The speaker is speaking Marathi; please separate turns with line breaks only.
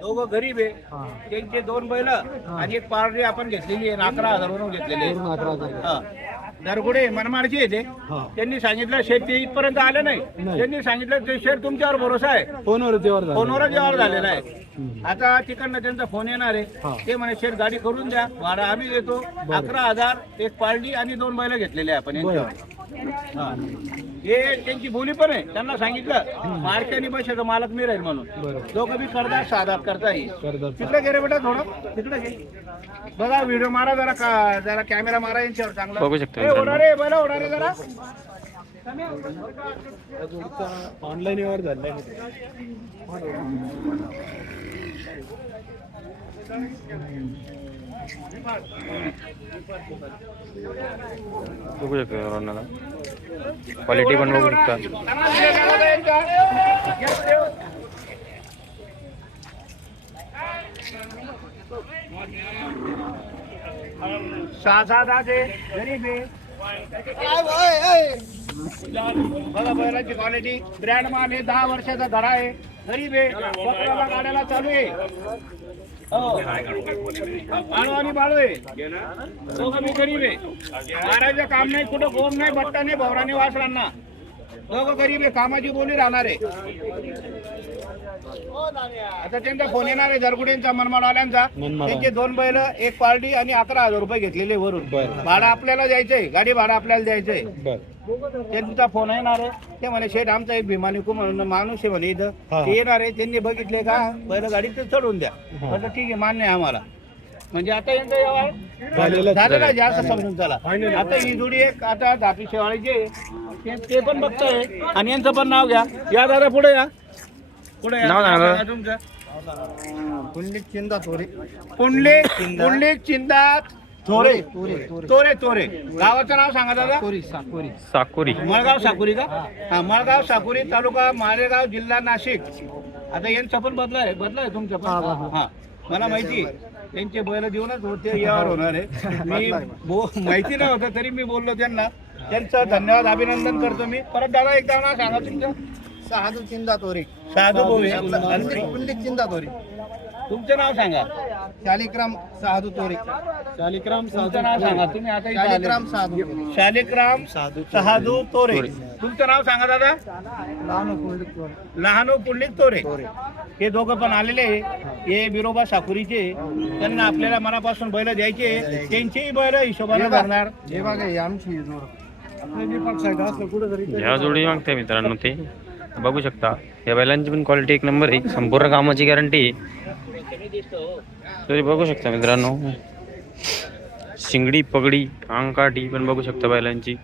दोघं गरीब आहे. त्यांचे दोन बैल आणि एक पारडी आपण घेतलेली आहे. अकरा हजार वरून घेतलेली आहे.
अकरा हजार.
हा. दरगुडे मनमाडचे आहे ते.
हा.
त्यांनी सांगितलं शेत ते इथपर्यंत आले नाही. त्यांनी सांगितलं ते शेत तुमच्यावर भरोसा आहे.
फोनवर जेवर झालं
फोनवरच व्यवहार झालेला आहे. आता तिकडनं त्यांचा फोन येणार
हा.
आहे ते म्हणे शेत गाडी करून द्या. भाडं आम्ही देतो. अकरा हजार एक पार्टी आणि दोन बैल घेतलेले आहे आपण यांच्यावर. हे त्यांची बोली पण आहे. त्यांना सांगितलं मार्क्याने पैशाचा मालक मी राहील म्हणून.
बरं.
दोघं बी करतात साधात करता येईल तिकडे गेले बेटा थोडं. तिकडे घे बघा व्हिडिओ मारा जरा का जरा कॅमेरा मारा यांच्यावर चांगला.
बघू शकता.
होणारे बैल होणारे जरा.
ऑनलाईन व्यवहार झालाय.
बघू शकता क्वालिटी पण बघू शकता.
सहा सहा दहा ते गरीब आहे बघा बैलाची क्वालिटी ब्रँड माल आहे दहा वर्षाचा धडा आहे. गरीब आहे. गाड्याला चालू आहे. हो. बाळू आणि बाळू आहे. दोघं मी गरीब आहे. मारायचं काम नाही कुठं गोम नाही बट्टा नाही भवरा नाही वासरांना दोघं गरीब आहे कामाची बोली राहणार आहे. आता त्यांचा फोन येणार आहे जरगुडेंचा मनमाडवाल्यांचा.
मनमाड.
त्यांचे दोन बैल एक पार्टी आणि अकरा हजार रुपये घेतलेले वरून. भाडं आपल्याला द्यायचंय गाडी भाडं आपल्याला द्यायचंय. त्यांचा फोन येणार आहे. ते म्हणे शेठ आमचा एक भीमानिकू म्हणून माणूस आहे म्हणे इथं. ते येणार आहे. त्यांनी बघितले का? पहिलं गाडी ते चढवून द्या.
हा.
म्हटलं ठीक आहे मान्य आहे आम्हाला. म्हणजे आता यांचा व्यवहार
झालेला-
आहे जास्त समजून चला. आता ही जोडी एक आता धापी शेवाळीची. ते- ते पण बघताय. आणि यांचं पण नाव घ्या. या दादा पुढे या. पुढे या.
नाव सांगा. दादा.
सांगा तुमचं.
पुंडलिक चिंदा थोरे
पुंडलिक पुंडलिक चिंदा थोरे तोरे तोरे. गावाचं नाव सांगा दादा.
साकोरी
साकोरी.
मळगाव साकुरी का? हा. मळगाव साकुरी तालुका मालेगाव जिल्हा नाशिक. आता यांचा पण बदला आहे बदला आहे तुमचा पण? हा मला माहिती आहे. त्यांचे बैल देऊनच होते यावर होणार आहे. मी बो- माहिती नव्हतं तरी मी बोललो त्यांना. त्यांचं धन्यवाद अभिनंदन करतो मी. परत दादा एकदा नाव सांगा तुमचं.
साधू चिंदा तोरे
आहे.
चिंदा तोरे
तुमचं नाव सांगा.
शालिक्राम साधू तोरे. शालिक्राम
तुमचं नाव सांगा. तुम्ही आता इथं आले.
शालिक्राम साधू
शालिक्राम साधू तोरे. तुमचं नाव सांगा दादा.
लहान पुंडलिक तोरे.
लहानो पुंडलिक तोरे. हे दोघं पण आलेले आहे. हे बिरोबा साकुरीचे त्यांना आपल्याला मनापासून बैल द्यायचे त्यांचेही बैल हिशोबाने भरणार.
हे बघा हे आमची जोड. आपल्या दीपक साईड असलं कुठं तरी
जोडी मागते मित्रांनो ते. बघू शकता. या बैलांची पण क्वालिटी एक नंबर आहे. संपूर्ण कामाची गॅरंटी तरी बघू शकता मित्रांनो. शिंगडी, पगडी अंगकाठी पण बघू शकता बैलांची.